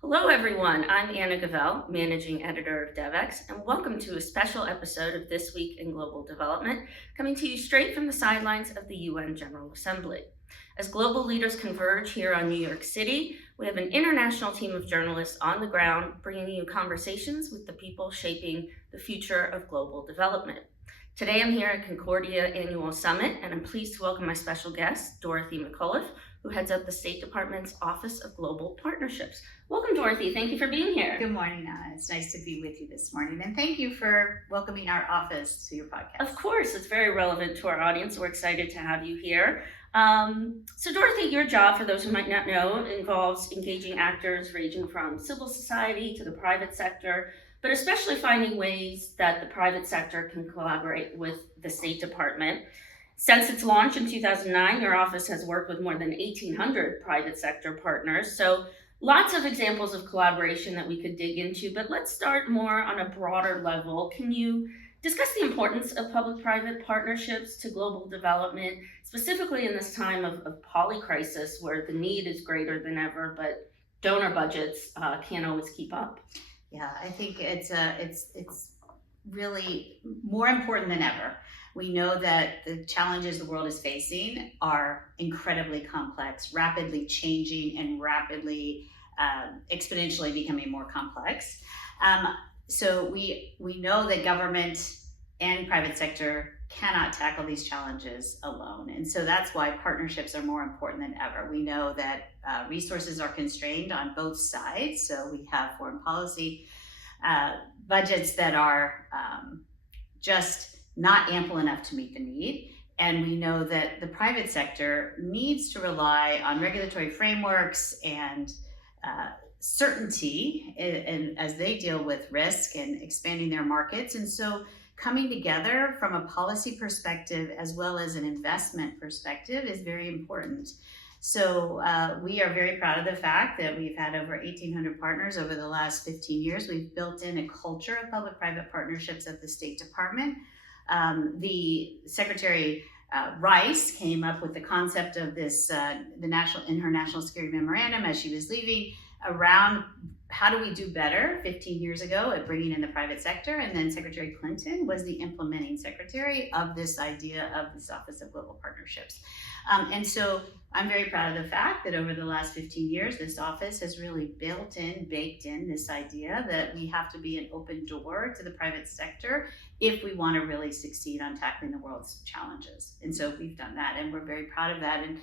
Hello, everyone. I'm Anna Gavell, Managing Editor of Devex, and welcome to a special episode of This Week in Global Development, coming to you straight from the sidelines of the UN General Assembly. As global leaders converge here on New York City, we have an international team of journalists on the ground bringing you conversations with the people shaping the future of global development. Today I'm here at Concordia Annual Summit, and I'm pleased to welcome my special guest, Dorothy McAuliffe, who heads up the State Department's Office of Global Partnerships. Welcome, Dorothy. Thank you for being here. Good morning, Anna. It's nice to be with you this morning. And thank you for welcoming our office to your podcast. Of course, it's very relevant to our audience. We're excited to have you here. So, Dorothy, your job, for those who might not know, involves engaging actors ranging from civil society to the private sector, but especially finding ways that the private sector can collaborate with the State Department. Since its launch in 2009, your office has worked with more than 1,800 private sector partners. So lots of examples of collaboration that we could dig into, but let's start more on a broader level. Can you discuss the importance of public-private partnerships to global development, specifically in this time of polycrisis where the need is greater than ever, but donor budgets can't always keep up? Yeah, I think it's really more important than ever. We know that the challenges the world is facing are incredibly complex, rapidly changing, and rapidly exponentially becoming more complex. So we know that government and private sector cannot tackle these challenges alone. And so that's why partnerships are more important than ever. We know that resources are constrained on both sides. So we have foreign policy budgets that are just not ample enough to meet the need. And we know that the private sector needs to rely on regulatory frameworks and certainty as they deal with risk and expanding their markets. And so coming together from a policy perspective as well as an investment perspective is very important. So we are very proud of the fact that we've had over 1,800 partners over the last 15 years. We've built in a culture of public-private partnerships at the State Department. The Secretary Rice came up with the concept of this, in her National Security Memorandum as she was leaving, around how do we do better 15 years ago at bringing in the private sector. And then Secretary Clinton was the implementing secretary of this idea of this Office of Global Partnerships. And so I'm very proud of the fact that over the last 15 years, this office has really baked in this idea that we have to be an open door to the private sector if we want to really succeed on tackling the world's challenges. And so we've done that, and we're very proud of that. And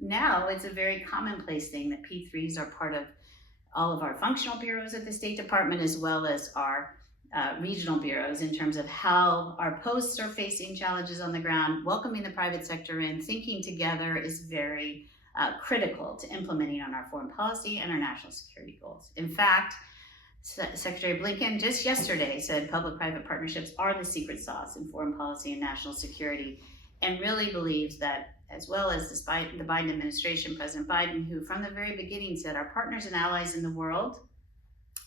now it's a very commonplace thing that P3s are part of all of our functional bureaus at the State Department, as well as our regional bureaus, in terms of how our posts are facing challenges on the ground. Welcoming the private sector in, thinking together is very critical to implementing on our foreign policy and our national security goals. In fact, Secretary Blinken just yesterday said public-private partnerships are the secret sauce in foreign policy and national security, and really believes that, as well as despite the Biden administration, President Biden, who from the very beginning said our partners and allies in the world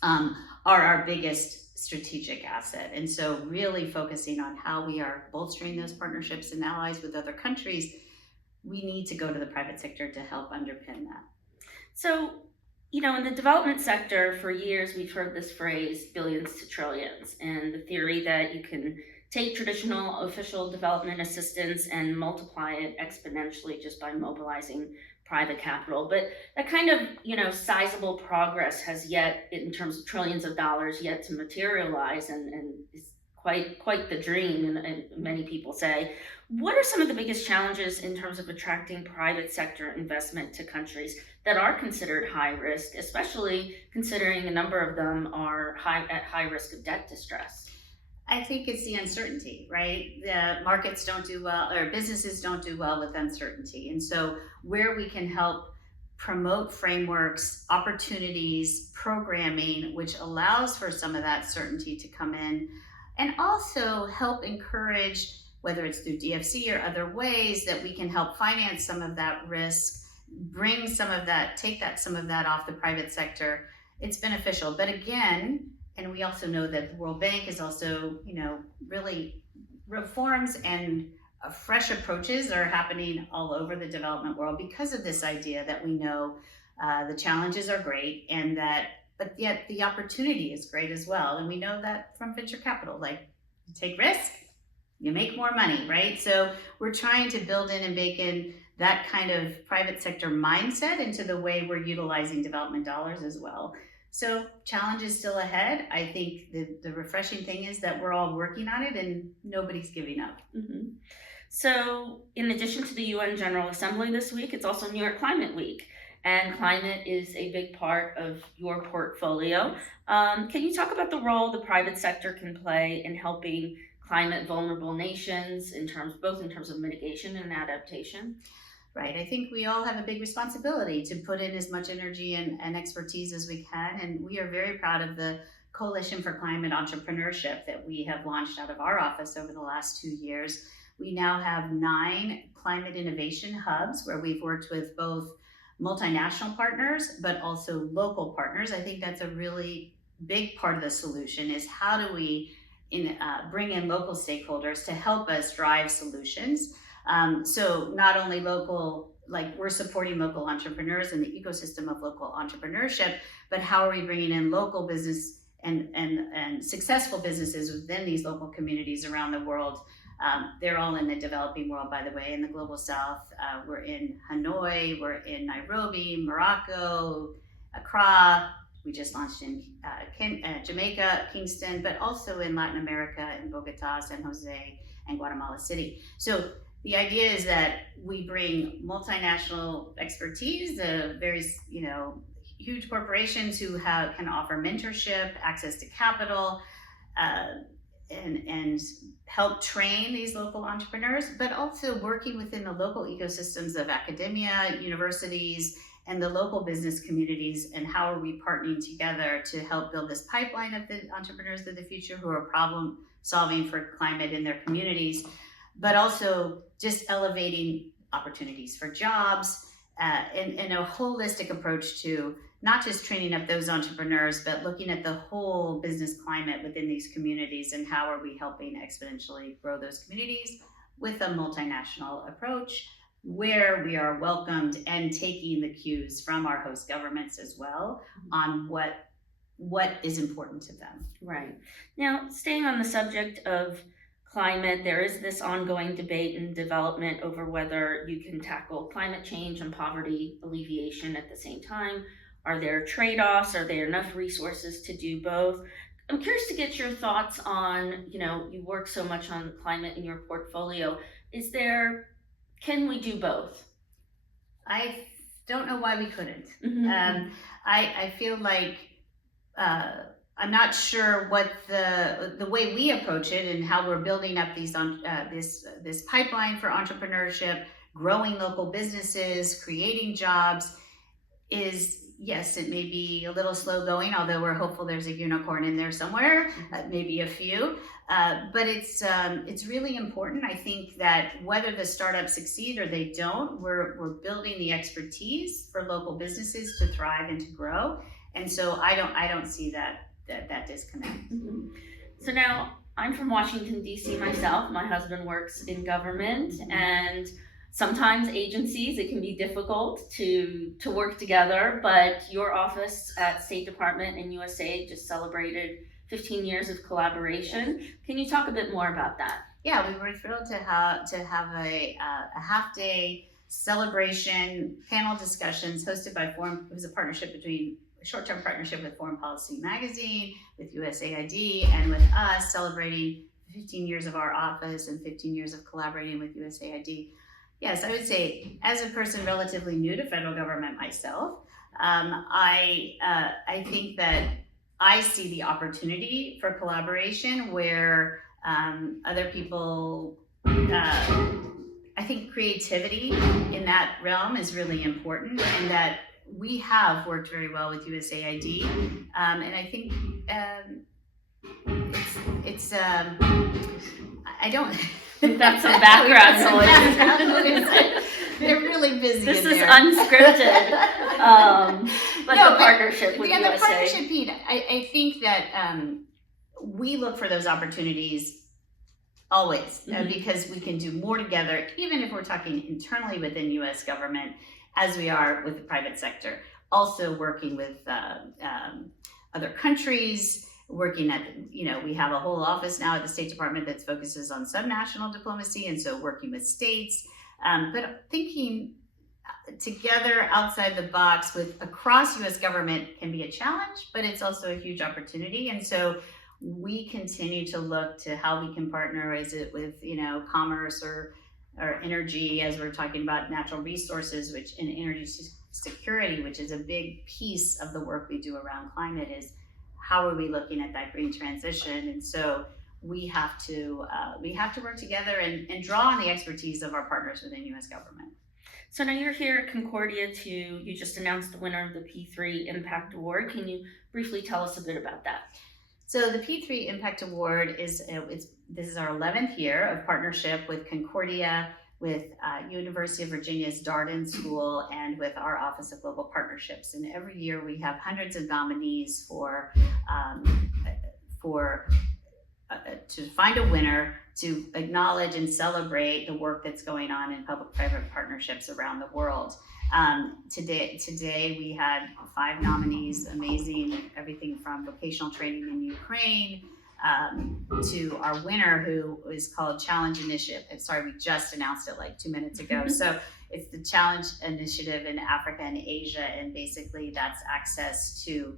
are our biggest strategic asset. And so really focusing on how we are bolstering those partnerships and allies with other countries, we need to go to the private sector to help underpin that. So, in the development sector, for years, we've heard this phrase, billions to trillions, and the theory that you can take traditional official development assistance and multiply it exponentially just by mobilizing private capital. But that kind of, sizable progress has yet, in terms of trillions of dollars, yet to materialize, and is quite the dream, and many people say. What are some of the biggest challenges in terms of attracting private sector investment to countries that are considered high risk, especially considering a number of them are at high risk of debt distress? I think it's the uncertainty, right? The markets don't do well, or businesses don't do well with uncertainty. And so where we can help promote frameworks, opportunities, programming, which allows for some of that certainty to come in, and also help encourage, whether it's through DFC or other ways, that we can help finance some of that risk, bring some of that, some of that off the private sector. It's beneficial. But again, and we also know that the World Bank is also, really reforms and fresh approaches are happening all over the development world because of this idea that we know the challenges are great, and that but yet the opportunity is great as well. And we know that from venture capital, like you take risk, you make more money, right? So we're trying to build in and bake in that kind of private sector mindset into the way we're utilizing development dollars as well. So challenge is still ahead. I think the refreshing thing is that we're all working on it and nobody's giving up. Mm-hmm. So, in addition to the UN General Assembly this week, it's also New York Climate Week, and climate is a big part of your portfolio. Can you talk about the role the private sector can play in helping climate vulnerable nations both in terms of mitigation and adaptation? Right. I think we all have a big responsibility to put in as much energy and expertise as we can. And we are very proud of the Coalition for Climate Entrepreneurship that we have launched out of our office over the last 2 years. We now have 9 climate innovation hubs where we've worked with both multinational partners, but also local partners. I think that's a really big part of the solution is how do we bring in local stakeholders to help us drive solutions. So not only local, like we're supporting local entrepreneurs and the ecosystem of local entrepreneurship, but how are we bringing in local business and successful businesses within these local communities around the world. They're all in the developing world, by the way, in the global south. We're in Hanoi, we're in Nairobi, Morocco, Accra. We just launched in Jamaica, Kingston, but also in Latin America, in Bogota, San Jose, and Guatemala City. So the idea is that we bring multinational expertise, various, huge corporations who can offer mentorship, access to capital, and help train these local entrepreneurs, but also working within the local ecosystems of academia, universities, and the local business communities, and how are we partnering together to help build this pipeline of the entrepreneurs of the future who are problem solving for climate in their communities, but also just elevating opportunities for jobs, and a holistic approach to not just training up those entrepreneurs, but looking at the whole business climate within these communities and how are we helping exponentially grow those communities with a multinational approach where we are welcomed and taking the cues from our host governments as well on what is important to them. Right. Now, staying on the subject of climate, there is this ongoing debate and development over whether you can tackle climate change and poverty alleviation at the same time. Are there trade-offs? Are there enough resources to do both? I'm curious to get your thoughts on, you work so much on climate in your portfolio. Can we do both? I don't know why we couldn't. Mm-hmm. I feel like I'm not sure what the way we approach it and how we're building up this pipeline for entrepreneurship, growing local businesses, creating jobs is, yes, it may be a little slow going, although we're hopeful there's a unicorn in there somewhere, maybe a few. But it's really important. I think that whether the startups succeed or they don't, we're building the expertise for local businesses to thrive and to grow. And so I don't see that disconnect. Mm-hmm. So now I'm from Washington, D.C. myself. My husband works in government, and sometimes agencies, it can be difficult to work together, but your office at State Department and USAID just celebrated 15 years of collaboration. Can you talk a bit more about that? Yeah, we were thrilled to have a half-day celebration, panel discussions hosted by Foreign. It was a short-term partnership with Foreign Policy Magazine, with USAID, and with us celebrating 15 years of our office and 15 years of collaborating with USAID. Yes, I would say, as a person relatively new to federal government myself, I think that I see the opportunity for collaboration where other people, I think creativity in that realm is really important, and that we have worked very well with USAID, and I think it's I don't. That's some background noise. They're really busy. This is unscripted. But the partnership with USA. The partnership, Pete. I think that we look for those opportunities always, because we can do more together, even if we're talking internally within U.S. government, as we are with the private sector. Also working with other countries, working at, we have a whole office now at the State Department that focuses on subnational diplomacy, and so working with states, but thinking together outside the box with across US government can be a challenge, but it's also a huge opportunity. And so we continue to look to how we can partner, is it with, commerce or energy, as we're talking about natural resources, which in energy security, which is a big piece of the work we do around climate, is how are we looking at that green transition? And so we have to work together and draw on the expertise of our partners within US government. So now you're here at Concordia you just announced the winner of the P3 Impact Award. Can you briefly tell us a bit about that? So the P3 Impact Award this is our 11th year of partnership with Concordia, with University of Virginia's Darden School, and with our Office of Global Partnerships. And every year we have hundreds of nominees to find a winner, to acknowledge and celebrate the work that's going on in public-private partnerships around the world. Today we had 5 nominees, amazing, everything from vocational training in Ukraine to our winner, who is called Challenge Initiative. Sorry, we just announced it like 2 minutes ago. So it's the Challenge Initiative in Africa and Asia, and basically that's access to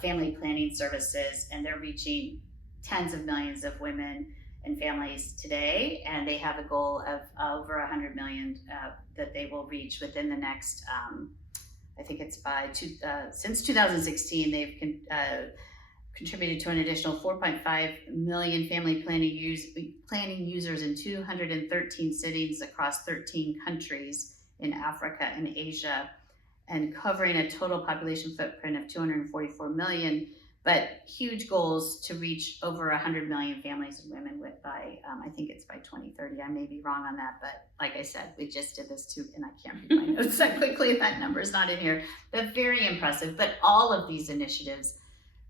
family planning services, and they're reaching tens of millions of women and families today, and they have a goal of over 100 million that they will reach within the next, I think it's since 2016, they've contributed to an additional 4.5 million family planning users in 213 cities across 13 countries in Africa and Asia, and covering a total population footprint of 244 million, but huge goals to reach over 100 million families and women by I think it's by 2030. I may be wrong on that, but like I said, we just did this too, and I can't read my notes that quickly. That number's not in here, but very impressive. But all of these initiatives,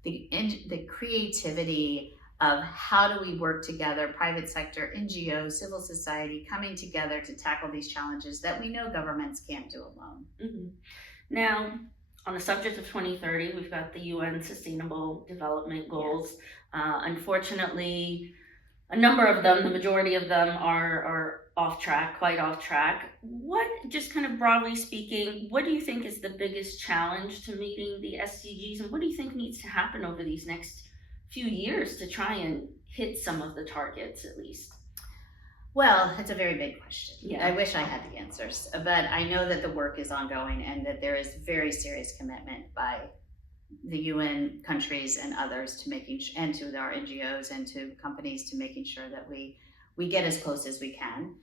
the creativity of how do we work together, private sector, NGOs, civil society, coming together to tackle these challenges that we know governments can't do alone. Mm-hmm. Now, on the subject of 2030, we've got the UN Sustainable Development Goals. Yes. Unfortunately, a number of them, the majority of them, are off track, quite off track. Just kind of broadly speaking, what do you think is the biggest challenge to meeting the SDGs, and what do you think needs to happen over these next few years to try and hit some of the targets at least? Well, it's a very big question. Yeah. I wish I had the answers, but I know that the work is ongoing and that there is very serious commitment by the UN countries and others to and to our NGOs and to companies to making sure that we get as close as we can.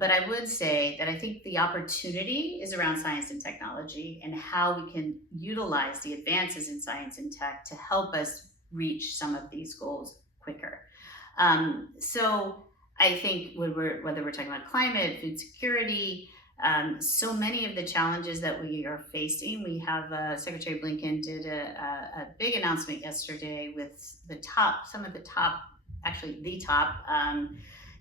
But I would say that I think the opportunity is around science and technology, and how we can utilize the advances in science and tech to help us reach some of these goals quicker. So I think whether we're talking about climate, food security, so many of the challenges that we are facing, we have Secretary Blinken did a big announcement yesterday with some of the top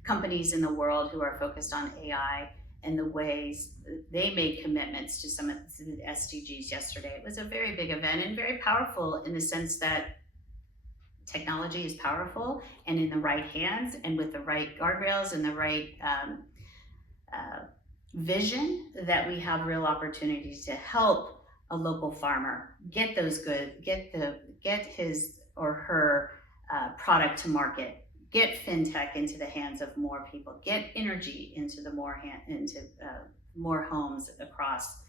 companies in the world who are focused on AI, and the ways they made commitments to some of the SDGs yesterday. It was a very big event and very powerful, in the sense that technology is powerful, and in the right hands and with the right guardrails and the right vision, that we have real opportunities to help a local farmer get his or her product to market, get fintech into the hands of more people, get energy into more homes across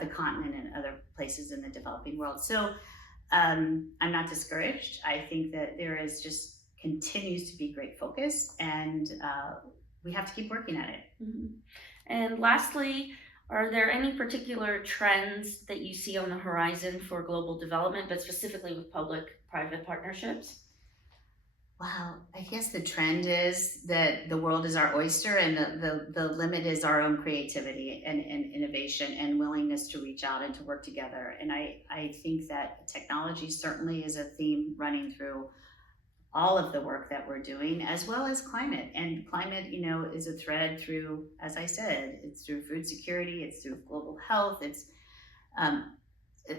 the continent and other places in the developing world. So I'm not discouraged. I think that there is just continues to be great focus, and we have to keep working at it. Mm-hmm. And lastly, are there any particular trends that you see on the horizon for global development, but specifically with public-private partnerships? Wow, I guess the trend is that the world is our oyster, and the limit is our own creativity and innovation and willingness to reach out and to work together. And I think that technology certainly is a theme running through all of the work that we're doing, as well as climate. And climate, is a thread through, as I said, it's through food security, it's through global health, it's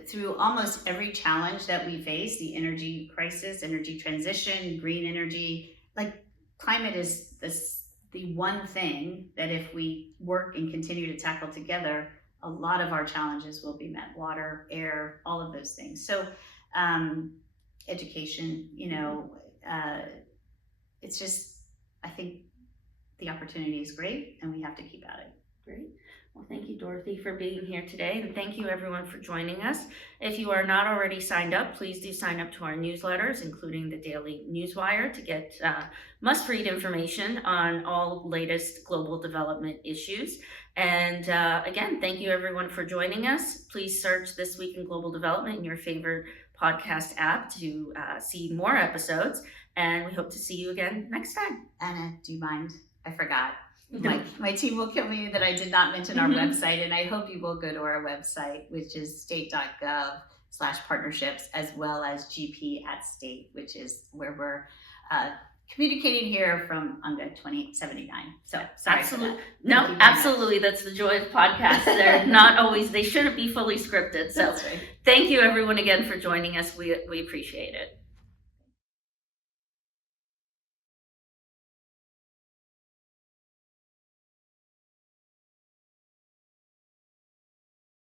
through almost every challenge that we face, the energy crisis, energy transition, green energy, like climate is the one thing that if we work and continue to tackle together, a lot of our challenges will be met. Water, air, all of those things. So education, it's just, I think the opportunity is great and we have to keep at it. Great. Well, thank you, Dorothy, for being here today, and thank you, everyone, for joining us. If you are not already signed up, please do sign up to our newsletters, including the Daily Newswire, to get must-read information on all latest global development issues. And again, thank you, everyone, for joining us. Please search This Week in Global Development in your favorite podcast app to see more episodes, and we hope to see you again next time. Anna, do you mind? I forgot. No. My team will kill me that I did not mention our website, and I hope you will go to our website, which is state.gov/partnerships, as well as GP at State, which is where we're communicating here from UNGA 2079. So sorry. Absolutely. No, absolutely. That's the joy of podcasts. They're not always, they shouldn't be fully scripted. So That's right. thank you, everyone, again for joining us. We appreciate it.